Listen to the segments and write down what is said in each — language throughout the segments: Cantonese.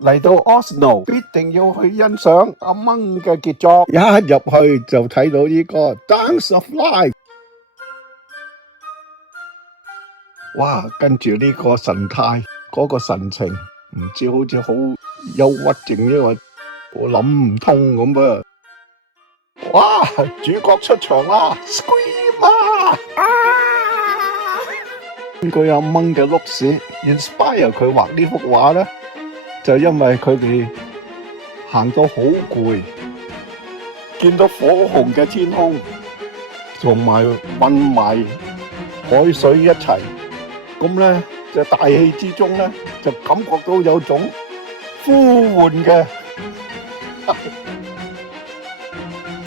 嚟到 Oslo 必定要去欣賞阿掹嘅傑作，一入去就睇到呢個 Dance of Life。哇！跟住呢個神態，嗰個神情，唔知好似好憂鬱症，因為我諗唔通咁噃。哇！主角出場啦 ，Scream 啊！根據阿掹嘅 looks inspire 佢畫呢幅畫咧，就因為佢哋行到好攰，見到火紅嘅天空，同埋混埋海水一齊，咁咧就大氣之中咧就感覺到有種呼喚嘅。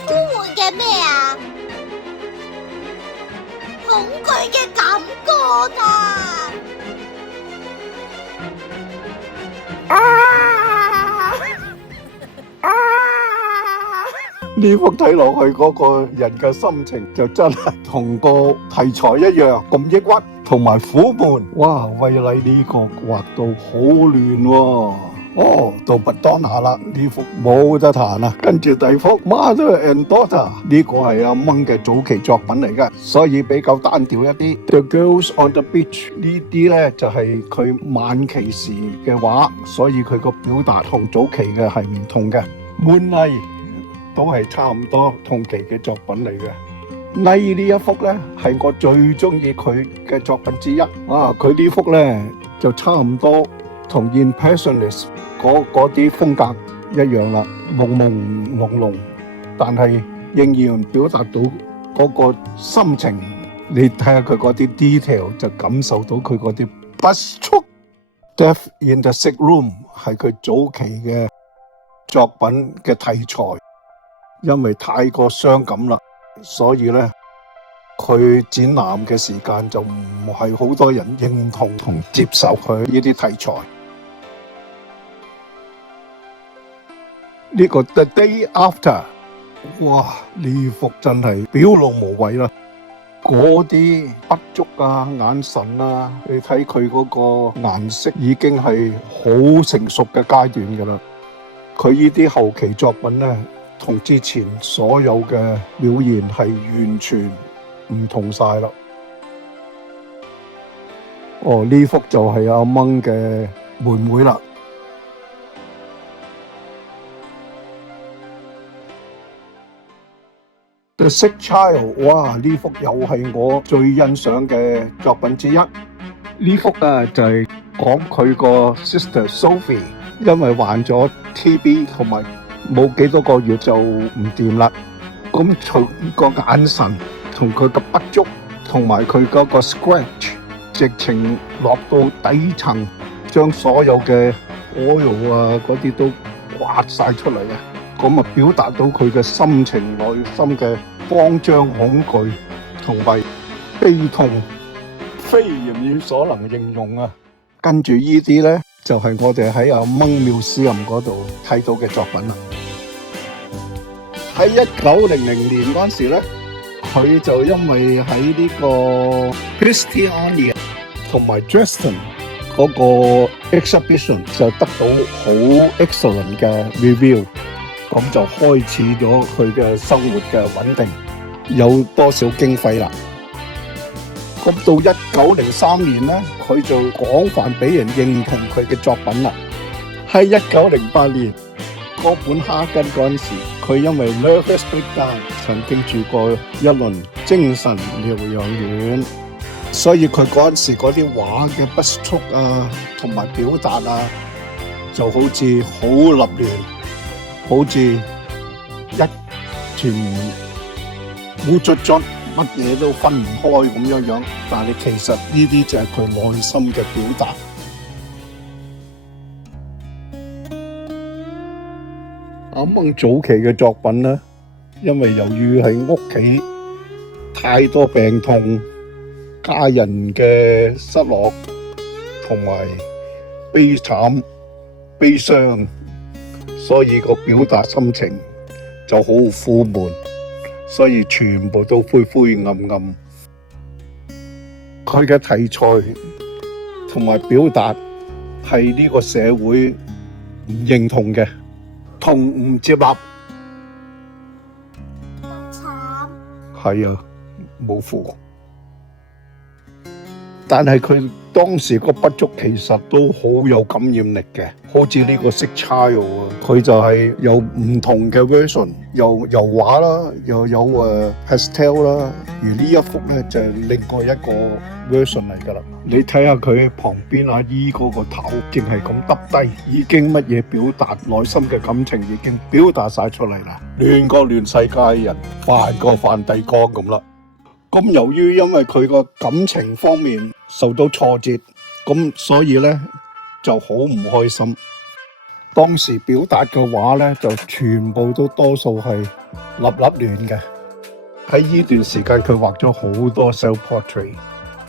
呼喚嘅咩啊？恐懼嘅感覺呢幅睇落去嗰個人嘅心情就真係同個題材一樣咁抑鬱同埋苦悶。哇！惠麗呢個畫到好亂喎。哦，到麥當娜啦，呢幅冇得彈啊。跟住第二幅 Mother and Daughter 呢個係阿掹嘅早期作品嚟嘅，所以比較單調一啲。The Girls on the Beach 呢啲咧就係佢晚期時嘅畫，所以佢個表達同早期嘅係唔同嘅。Moonlight都係差唔多同期嘅作品嚟嘅。呢一幅咧係我最中意佢嘅作品之一。佢呢幅咧就差唔多同 Impressionist 嗰啲風格一樣啦，朦朦朧朧，但係仍然表達到嗰個心情。你睇下佢嗰啲 detail 就感受到佢嗰啲不速。Death in the Sick Room 係佢早期嘅作品嘅題材。因為太過傷感啦，所以咧佢展覽嘅時間就唔係好多人認同同接受佢呢啲題材。呢個 The Day After， 哇！呢幅真係表露無遺啦，嗰啲筆觸啊、眼神啊，你睇佢嗰個顏色已經係好成熟嘅階段噶啦。佢呢啲後期作品咧，同之前所有嘅表現係完全唔同晒啦。呢幅就係阿掹嘅妹妹啦。The Sick Child， 哇！呢幅又係我最欣賞嘅作品之一。呢幅啊就係講佢個 sister Sophie， 因為患咗 TB 同埋冇幾多個月就唔掂啦。咁從個眼神同佢個筆觸同埋佢嗰個 scratch， 直情落到底層，將所有嘅 oil 啊嗰啲都刮晒出嚟啊！咁啊表達到佢嘅心情、內心嘅慌張、恐懼同埋悲痛，非言語所能形容啊！跟住呢啲咧就係我哋喺阿掹Museum嗰度睇到嘅作品啦。喺1900年嗰陣時咧，佢就因為喺呢個 Christiania 同埋 Dresden 嗰個 exhibition 就得到好 excellent 嘅 review， 咁就開始咗佢嘅生活嘅穩定，有多少經費啦。咁到1903年咧，佢就廣泛俾人認同佢嘅作品啦。喺1908年，哥本哈根嗰陣時，佢因為 nervous breakdown 曾經住過一輪精神療養院，所以佢嗰陣時嗰啲畫嘅筆觸啊，同埋表達啊，就好似好立亂，好似一團烏卒卒，乜嘢都分唔開咁樣。但係其實呢啲就係佢內心嘅表達。阿掹早期嘅作品呢，因為由於喺屋企太多病痛、家人嘅失落同埋悲慘、悲傷，所以個表達心情就好苦悶，所以全部都灰灰暗暗。佢嘅題材同埋表達係呢個社會唔認同嘅，同唔接納。慘，係啊，冇符。但係佢當時個筆觸其實都好有感染力嘅，好似呢個 Sick Child 啊，佢就係有唔同嘅 version，有油畫啦，又有pastel 啦，而呢一幅咧就係另外一個 version 嚟㗎啦。你睇下佢旁邊阿姨嗰個頭，淨係咁耷低，已經乜嘢表達內心嘅感情已經表達晒出嚟啦，亂過亂世佳人，犯過梵蒂岡咁啦。咁由於因為佢個感情方面受到挫折，咁所以咧就好唔開心。當時表達嘅畫咧就全部都多數係立立亂嘅。喺呢段時間佢畫咗好多 self portrait，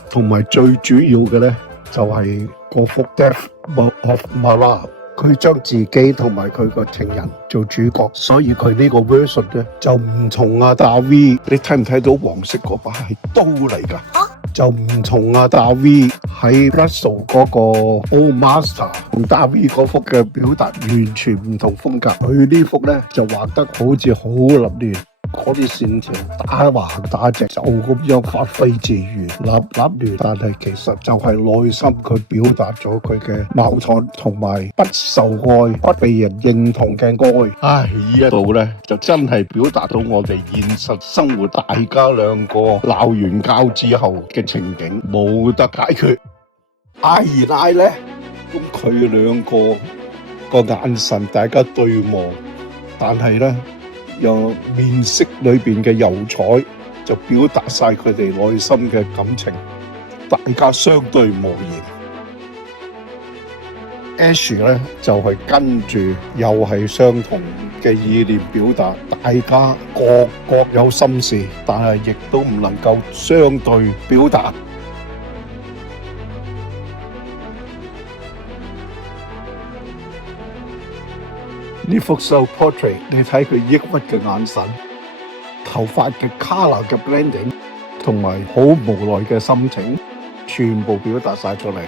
同埋最主要嘅咧就係嗰幅 Death of Mara。佢將自己同埋佢個情人做主角，所以佢呢個 version 咧就唔同阿大衛。你睇唔睇到黃色嗰把係刀嚟㗎？就唔同阿大衛喺 Russell 嗰個 Old Master 同大衛嗰幅嘅表達完全唔同風格。佢呢幅咧就畫得好似好立亂。嗰啲線條打橫打直就咁樣發揮自如，立亂，但係其實就係內心佢表達咗佢嘅矛盾同埋不受愛、不被人認同嘅愛。唉，呢一度咧就真係表達到我哋現實生活大家兩個鬧完交之後嘅情景，冇得解決。嗌而嗌咧，咁佢兩個個眼神大家對望，但係咧。由面色裏邊嘅油彩就表達晒佢哋內心嘅感情，大家相對無言。Ash 咧就係跟住又係相同嘅意念表達，大家各有心事，但係亦都唔能夠相對表達。呢幅 self portrait， 你睇佢抑鬱嘅眼神，頭髮嘅 color 嘅 blending， 同埋好無奈嘅心情，全部表達晒出嚟。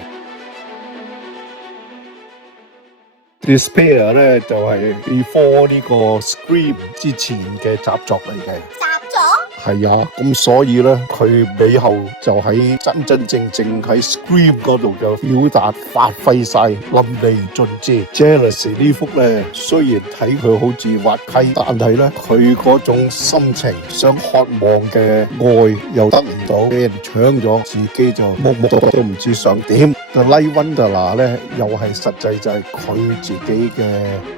Despair 咧就係 before 呢個 Scream 之前嘅習作嚟嘅。係啊，咁所以咧，佢尾後就喺真正喺 Scream 嗰度就表達發揮晒淋漓盡致。Jealousy 呢幅咧，雖然睇佢好似滑稽，但係咧佢嗰種心情想渴望嘅愛又得唔到，俾人搶咗，自己就默都唔知想點。但 Light Wanderer 咧又係實際就係佢自己嘅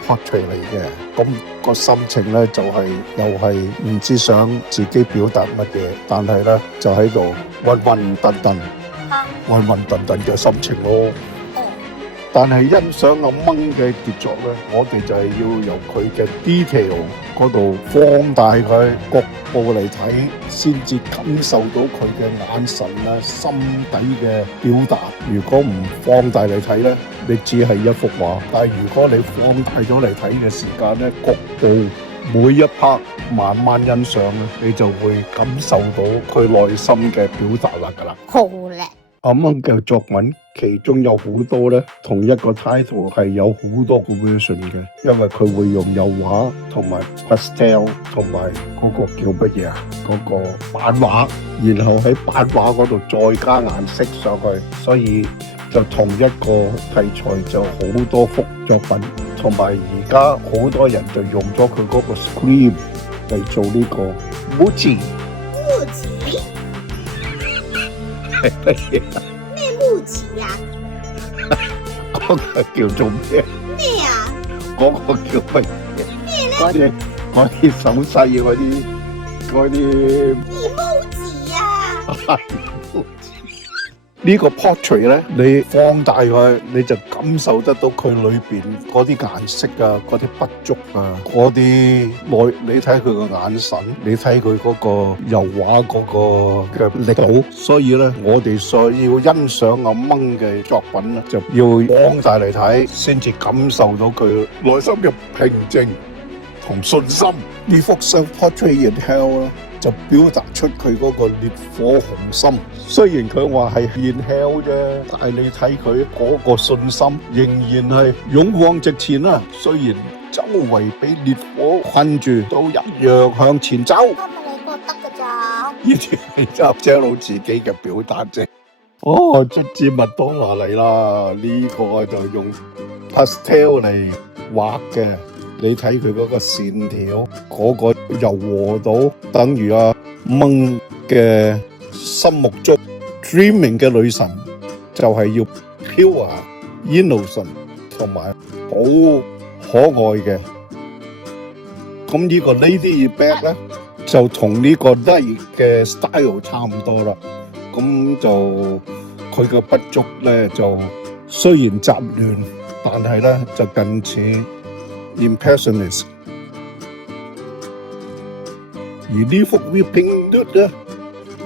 portrait 嚟嘅，咁個心情咧就係又係唔知想自己表達乜嘢，但係咧就喺度混混沌沌嘅心情咯。但係欣賞阿掹嘅傑作咧，我哋就係要由佢嘅 detail 嗰度放大佢局部嚟睇，先至感受到佢嘅眼神啊、心底嘅表達。如果唔放大嚟睇咧，你只係一幅畫；但係如果你放大咗嚟睇嘅時間咧，局部每一 part 慢慢欣賞咧，你就會感受到佢內心嘅表達㗎啦。好叻！阿掹嘅作品其中有好多咧，同一個 title 係有好多個 version 嘅，因為佢會用油畫同埋 pastel 同埋嗰個叫乜嘢啊？嗰個版畫，然後喺版畫嗰度再加顏色上去，所以就同一個題材就好多幅作品，同埋而家好多人就用咗佢嗰個 Scream 嚟做呢個 Muji。咩木屐啊？嗰個叫做咩？咩啊？嗰個叫乜嘢？嗰啲手勢嗰啲 emoji 啊！呢個 portrait 咧，你放大佢，你就感受得到佢裏邊嗰啲顏色啊，嗰啲筆觸啊，嗰啲你睇佢個眼神，你睇佢嗰個油畫嗰個嘅力度，所以咧，我哋需要欣賞阿掹嘅作品咧，就要放大嚟睇，先至感受到佢內心嘅平靜同信心。呢幅 self portrait in hell 啦，就表達出佢嗰個烈火雄心。雖然佢話係燃燒啫，但係你睇佢嗰個信心仍然係勇往直前啦。雖然周圍俾烈火困住，都一樣向前走。係咪你覺得㗎咋？呢啲係就姐佬自己嘅表達啫。哦，卒之麥當娜嚟啦！呢個就用 pastel 嚟畫嘅。你睇佢嗰個線條，嗰個柔和到等於阿蚊嘅心目中 dreaming 嘅女神，就係要 pure innocent 同埋好可愛嘅。咁呢個 Lady Bag 咧，就同呢個 Light 嘅 style 差唔多啦。咁就佢嘅筆觸咧，就雖然雜亂，但係咧就近似Impressionist， 而呢幅 Weeping Nude 咧，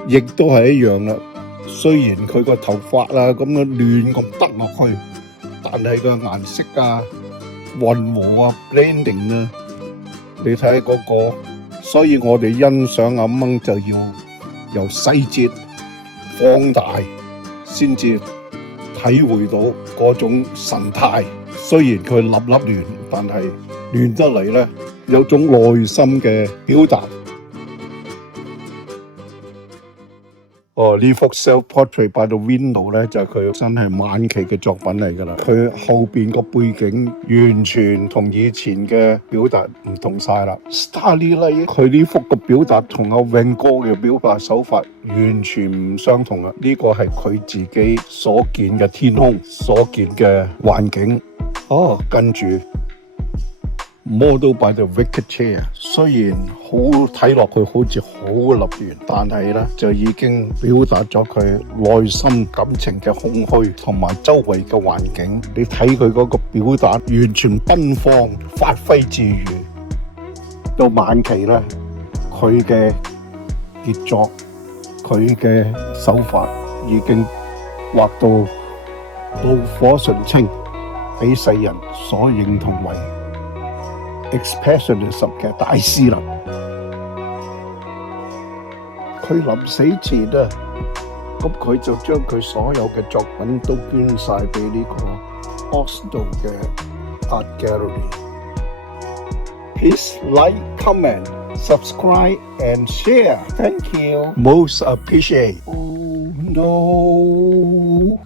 亦都係一樣啦。雖然佢個頭髮啊咁樣亂咁得落去，但係個顏色啊、混和啊、blending 啊，你睇下嗰個，所以我哋欣賞阿蚊就要由細節放大，先至體會到嗰種神態。雖然佢粒粒亂，但係亂得嚟咧，有種內心嘅表達。呢幅 Self-Portrait by the Window 咧，就係佢真係晚期嘅作品嚟㗎啦。佢後邊個背景完全同以前嘅表達唔同晒啦。Starry Night 佢呢幅嘅表達同阿 Van Gogh嘅表達手法完全唔相同啦。呢個係佢自己所見嘅天空，所見嘅環境。跟住 Model by the Wicker Chair， 雖然好睇落去好似好立亂，但係咧就已經表達咗佢內心感情嘅空虛，同埋周圍嘅環境。你睇佢嗰個表達完全奔放，發揮自如。到晚期咧，佢嘅傑作，佢嘅手法已經畫到爐火純青，俾世人所認同為 Expressionism 嘅大師啦。佢臨死前啊，咁佢就將佢所有嘅作品都捐晒俾呢個 Oslo 嘅 Art Gallery。Please like, comment, subscribe and share. Thank you. Most appreciate. Oh no.